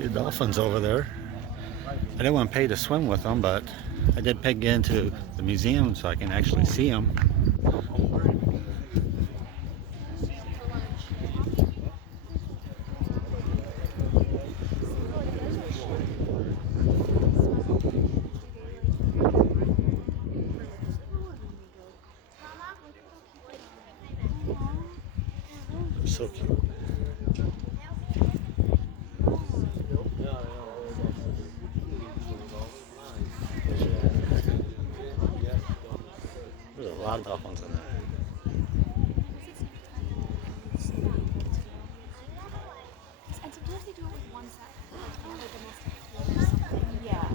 See the dolphins over there. I didn't want to pay to swim with them, but I did pay to get into the museum so I can actually see them. They're so cute. There's a lot of dolphins in there. And sometimes they do it with one side. Like the most yeah.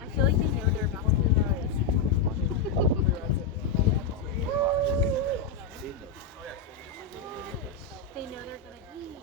I feel like they know they're about to They know they're gonna eat.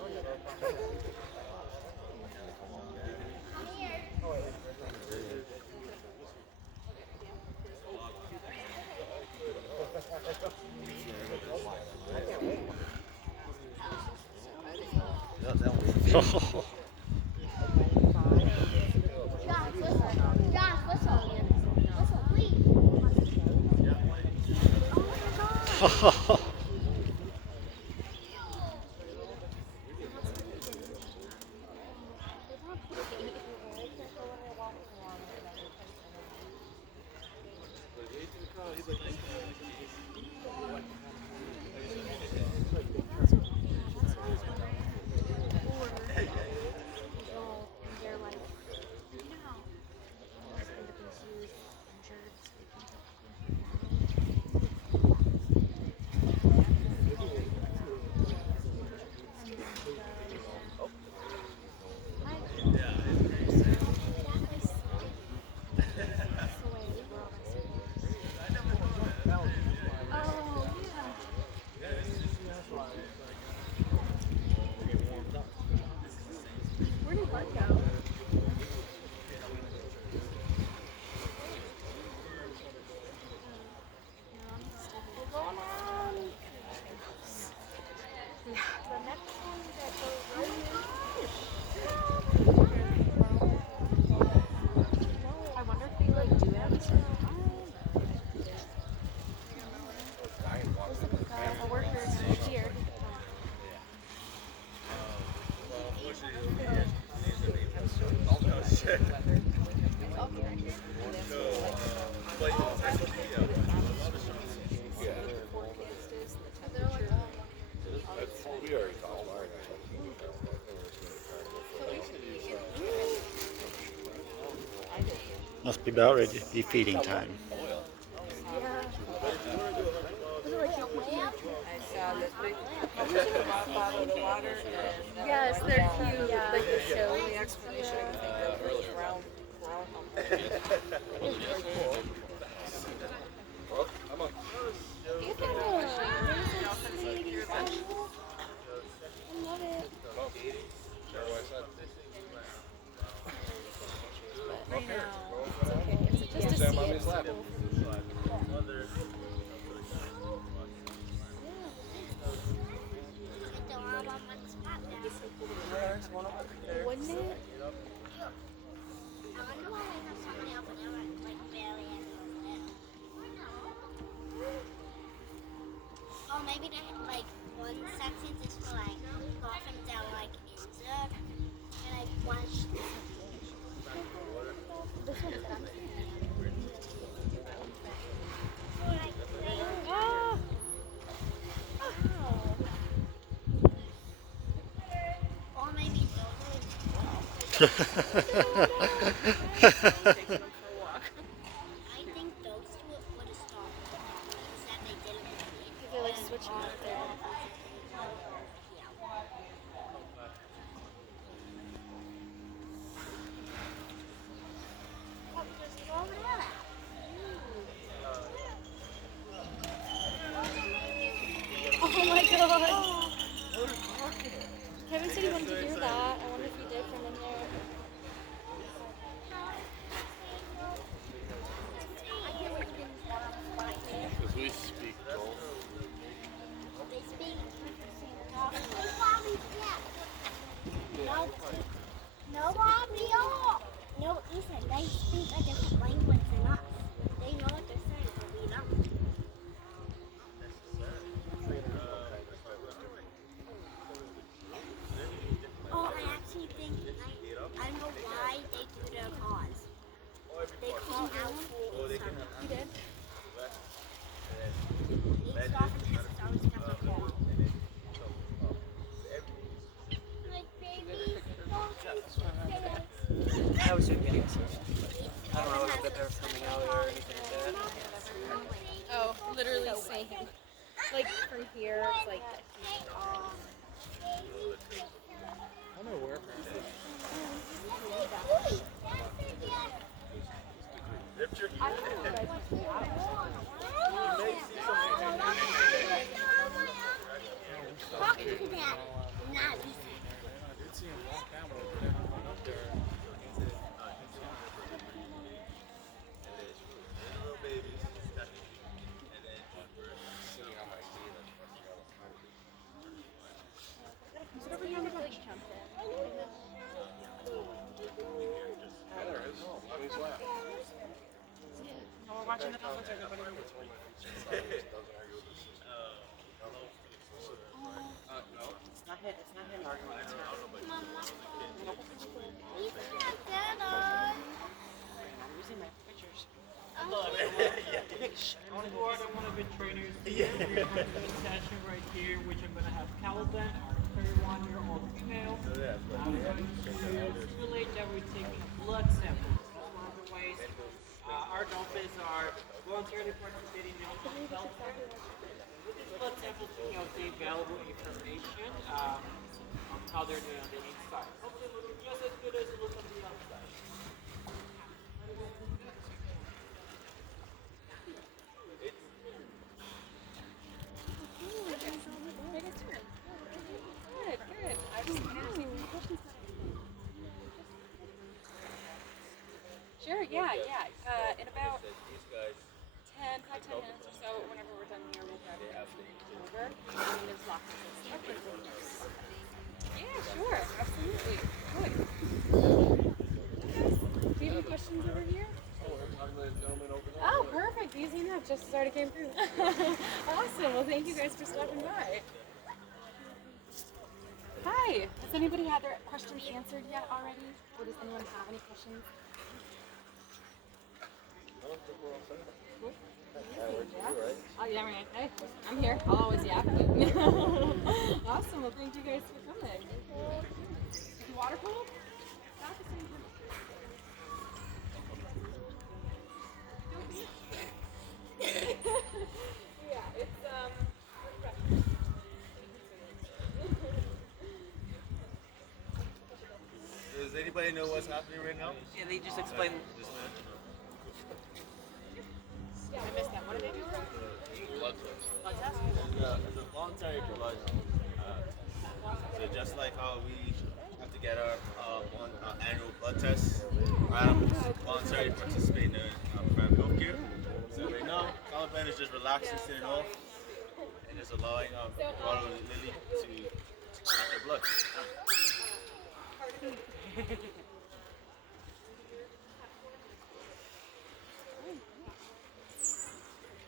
Where did Bud go? I wonder if they like do it every single time. A worker here. Must be about ready to be feeding time. Yes, they're cute. Yeah. Like the show. The explanation I love it. But right now, it's okay. It's just to see it. Wouldn't it? Oh, maybe they have like one section just for like dolphins that like injured, and like one. This one's empty. Taking them for a walk. I think those two would have stopped. Instead, they didn't compete. I feel like switching up there. Yeah. What was wrong with that? Oh my god! Kevin said he wanted to hear that. I wonder if he did from in there. Because we speak Dolphin. They speak. They probably no, no, Bobby, no, Ethan. They speak a different language than us. They know what they're saying, but we don't. Oh, I actually think I know why they do their calls. They call out for something. You did? Each dolphin has its own separate call. Like baby dolphins. I was doing videos. I don't know if they were coming out or anything like that. Oh, literally same. Like from here, it's like I don't know where Talking to Dad. Not Ethan. we're watching the Dolphins or nobody. It's not him arguing. It's her. Mama. Ethan has that on. I'm using my pictures. Board of one of the trainers here. We're going to do a session right here, which I'm going to have Caliban, our 31-year-old female. I'm going to simulate that we're taking a blood sample. This is one of the ways our dolphins are voluntarily participating in the health. With this blood sample, you know, the valuable information on how they're doing on the inside. Hopefully, it will be just as good as it looks on the outside. good, good. I just want to see what questions. Sure, yeah. In about 10 minutes or so, whenever we're done here, we'll grab it over. And Ms. Loftus. Okay. Yeah, sure, absolutely. Good. Do you have any questions over here? Oh, perfect. Easy enough. Just already came through. Awesome. Well, thank you guys for stopping by. Hi. Has anybody had their questions answered yet already? Or does anyone have any questions? Cool. Oh, yeah, right. Hey, I'm here. I'll always yap. Awesome. Well, thank you guys for coming. Water polo? Not the same time. Yeah, it's Does anybody know what's happening right now? Yeah, they just explained. yeah, I missed that. What did they do? Blood test. Blood test? It's a voluntary blood. So just like how we have to get our annual blood tests, animals voluntary participate in private healthcare. So right now, Caliban is just relaxing, sitting off, and just allowing Ronald and Lily to collect their blood.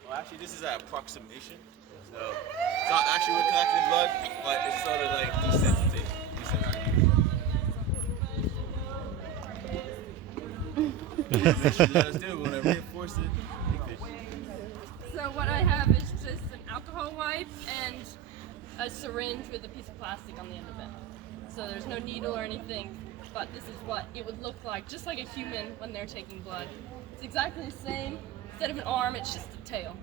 Well, actually, this is an approximation. So it's not actually we're collecting blood, but it's sort of like desensitization. Let us do it. We're gonna reinforce it. So what I have is just an alcohol wipe and a syringe with a piece of plastic on the end of it. So there's no needle or anything, but this is what it would look like, just like a human when they're taking blood. It's exactly the same. Instead of an arm, it's just a tail.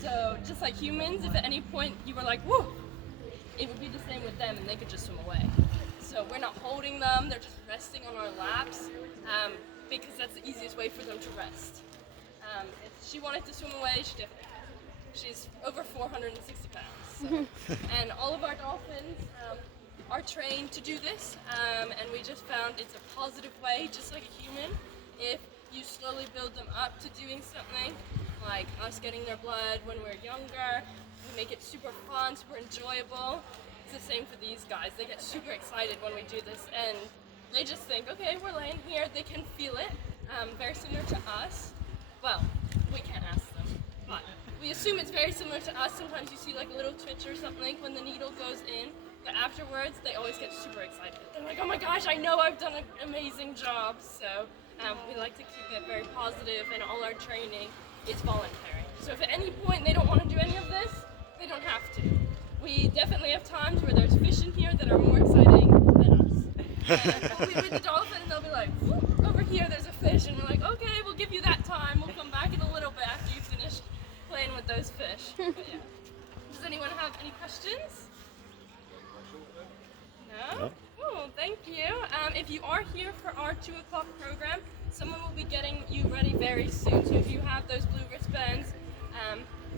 So just like humans, if at any point you were like, whoa, it would be the same with them and they could just swim away. So we're not holding them, they're just resting on our laps because that's the easiest way for them to rest. If she wanted to swim away, she definitely could. She's over 460 pounds. So. And all of our dolphins are trained to do this, and we just found it's a positive way, just like a human. If you slowly build them up to doing something, like us getting their blood when we're younger, we make it super fun, super enjoyable. It's the same for these guys. They get super excited when we do this, and they just think, okay, we're laying here, they can feel it, very similar to us. Well, we can't ask them, but we assume it's very similar to us. Sometimes you see like a little twitch or something when the needle goes in, but afterwards they always get super excited. They're like, oh my gosh, I know I've done an amazing job. So we like to keep it very positive, and all our training is voluntary. So if at any point they don't want to do any of this, they don't have to. We definitely have times where there's fish in here that are more exciting than us. We'll be with the dolphin and they'll be like, over here there's a fish, and we're like, okay, we'll give you that time. We'll come back in a little bit after you finish playing with those fish. But yeah. Does anyone have any questions? No? Oh, thank you. If you are here for our 2 o'clock program, someone will be getting you ready very soon. So if you have those blue wristbands,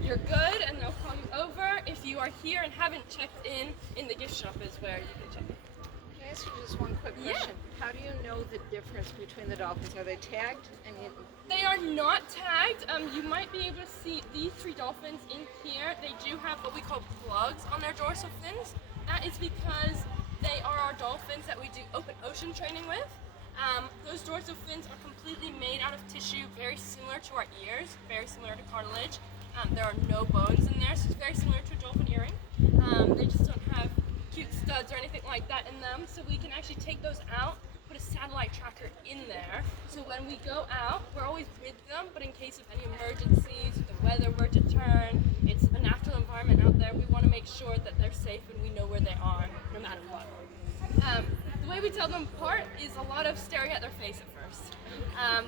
you're good, and they'll call you over. If you are here and haven't checked in the gift shop is where you can check in. Can I ask you just one quick question? How do you know the difference between the dolphins? Are they tagged? They are not tagged. You might be able to see these 3 dolphins in here. They do have what we call plugs on their dorsal fins. That is because they are our dolphins that we do open ocean training with. Those dorsal fins are completely made out of tissue, very similar to our ears, very similar to cartilage. There are no bones in there, so it's very similar to a dolphin earring. They just don't have cute studs or anything like that in them, so we can actually take those out, put a satellite tracker in there, so when we go out, we're always with them, but in case of any emergencies, if the weather were to turn, it's a natural environment out there, we want to make sure that they're safe and we know where they are, no matter what. The way we tell them apart is a lot of staring at their face at first.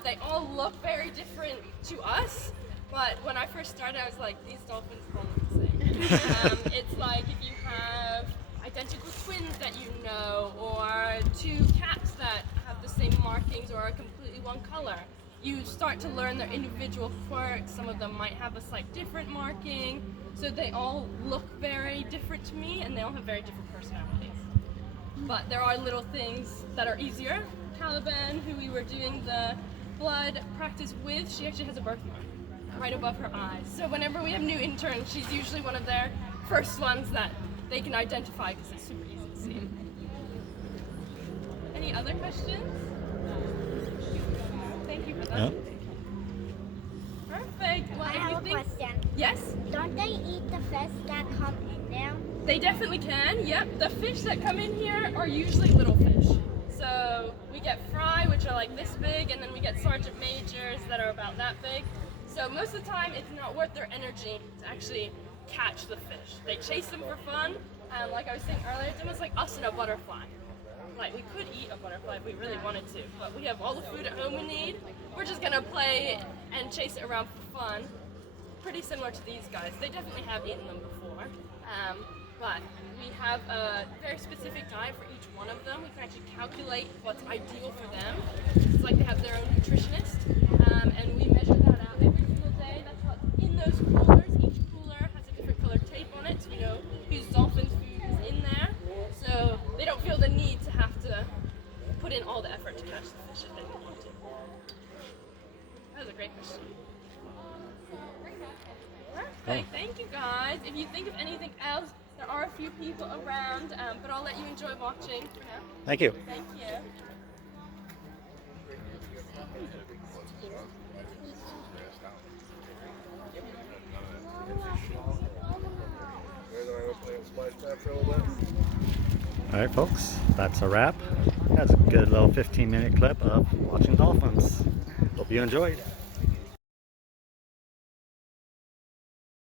They all look very different to us, but when I first started, I was like, these dolphins all look the same. It's like if you have identical twins that you know, or 2 cats that have the same markings or are completely one color. You start to learn their individual quirks. Some of them might have a slight different marking, so they all look very different to me, and they all have very different personalities. But there are little things that are easier. Caliban, who we were doing the blood practice with, she actually has a birthmark right above her eyes. So whenever we have new interns, she's usually one of their first ones that they can identify because it's super easy to see. Any other questions? Thank you for that. Yep. Perfect. Well, I have a question. Yes? Don't they eat the fish that come in there? They definitely can, yep. The fish that come in here are usually little fish. So we get fry, which are like this big, and then we get sergeant majors that are about that big. So most of the time, it's not worth their energy to actually catch the fish. They chase them for fun, and like I was saying earlier, it's almost like us and a butterfly. Like, we could eat a butterfly if we really wanted to, but we have all the food at home we need. We're just gonna play and chase it around for fun. Pretty similar to these guys. They definitely have eaten them before, but we have a very specific diet for each one of them. We can actually calculate what's ideal for them. It's like they have their own nutritionist, and we measure that out every single day. That's what's in those coolers. Each cooler has a different colored tape on it, so we know whose dolphin food is in there. So they don't feel the need to have to put in all the effort to catch the fish if they don't want to. That was a great question. Perfect. Thank you guys. If you think of anything else, there are a few people around, but I'll let you enjoy watching for now. Thank you. Thank you. All right, folks, that's a wrap. That's a good little 15-minute clip of watching dolphins. Hope you enjoyed.